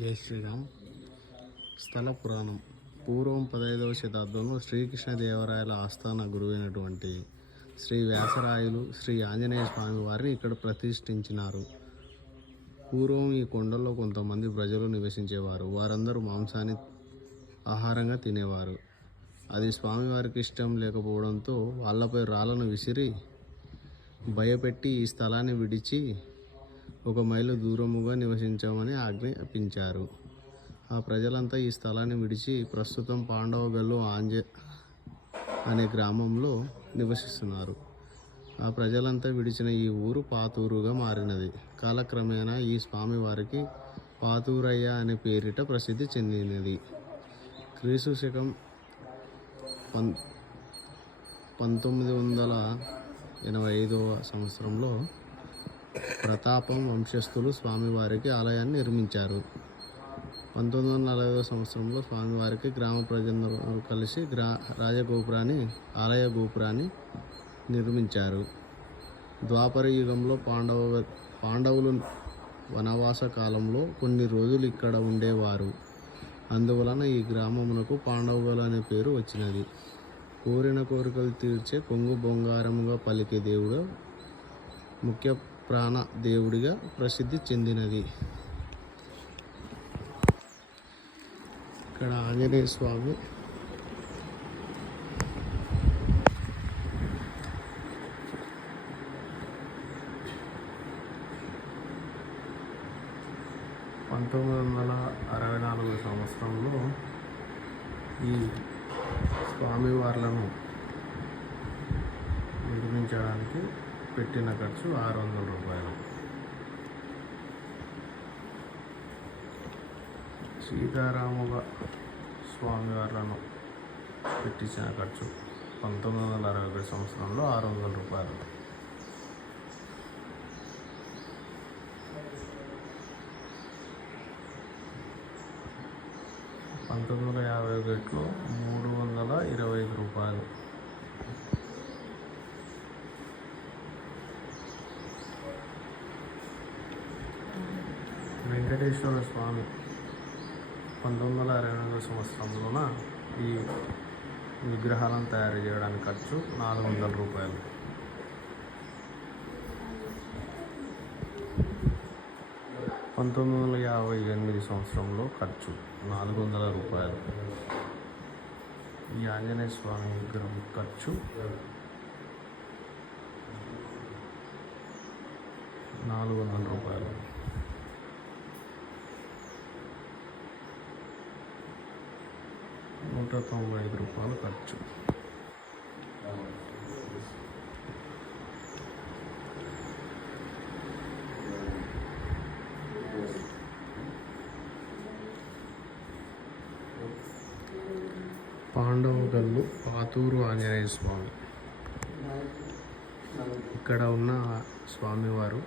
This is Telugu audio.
జై శ్రీరామ్. స్థల పురాణం. పూర్వం పదహైదవ శతాబ్దంలో శ్రీకృష్ణదేవరాయల ఆస్థాన గురువైనటువంటి శ్రీ వ్యాసరాయలు శ్రీ ఆంజనేయ స్వామి వారిని ఇక్కడ ప్రతిష్ఠించినారు. పూర్వం ఈ కొండల్లో కొంతమంది ప్రజలు నివసించేవారు. వారందరూ మాంసాన్ని ఆహారంగా తినేవారు. అది స్వామివారికి ఇష్టం లేకపోవడంతో వాళ్ళపై రాళ్ళను విసిరి భయపెట్టి ఈ స్థలాన్ని విడిచి ఒక మైలు దూరముగా నివసించామని ఆజ్ఞాపించారు. ఆ ప్రజలంతా ఈ స్థలాన్ని విడిచి ప్రస్తుతం పాండవగల్లు ఆంజ అనే గ్రామంలో నివసిస్తున్నారు. ఆ ప్రజలంతా విడిచిన ఈ ఊరు పాతూరుగా మారినది. కాలక్రమేణా ఈ స్వామివారికి పాతూరయ్య అనే పేరిట ప్రసిద్ధి చెందినది. క్రీస్తు శకం పం పంతొమ్మిది వందల ఎనభై ఐదవ సంవత్సరంలో ప్రతాపం వంశస్థులు స్వామివారికి ఆలయాన్ని నిర్మించారు. పంతొమ్మిది వందల నలభై సంవత్సరంలో స్వామివారికి గ్రామ ప్రజలందరూ కలిసి గ్రా రాజగోపురాన్ని ఆలయ గోపురాన్ని నిర్మించారు. ద్వాపర యుగంలో పాండవ పాండవులు వనవాస కాలంలో కొన్ని రోజులు ఇక్కడ ఉండేవారు. అందువలన ఈ గ్రామమునకు పాండవులు అనే పేరు వచ్చినది. కోరిన కోరికలు తీర్చే కొంగు బొంగారముగా పలికే దేవుడు ముఖ్య ప్రాణ దేవుడిగా ప్రసిద్ధి చెందినది. ఇక్కడ ఆంజనేయ స్వామి. పంతొమ్మిది వందల అరవై నాలుగు సంవత్సరంలో ఈ స్వామివార్లను నిర్మించడానికి పెట్టిన ఖర్చు ఆరు వందల రూపాయలు. సీతారాముల స్వామివార్లను పెట్టించిన ఖర్చు పంతొమ్మిది వందల అరవై ఒకటి సంవత్సరంలో ఆరు వందల రూపాయలు. పంతొమ్మిది వందల యాభై ఒకటిలో మూడు వందల ఇరవై ఐదు రూపాయలు. వెంకటేశ్వర స్వామి పంతొమ్మిది వందల అరవై ఎనిమిది సంవత్సరంలోన ఈ విగ్రహాలను తయారు చేయడానికి ఖర్చు నాలుగు వందల రూపాయలు. పంతొమ్మిది వందల యాభై ఎనిమిది సంవత్సరంలో ఖర్చు నాలుగు వందల రూపాయలు. ఈ ఆంజనేయ స్వామి విగ్రహం ఖర్చు నాలుగు వందల రూపాయలు. నూట తొంభై ఐదు రూపాయలు ఖర్చు. పాండవగల్లు పాతూరు ఆంజనేయ స్వామి. ఇక్కడ ఉన్న స్వామివారు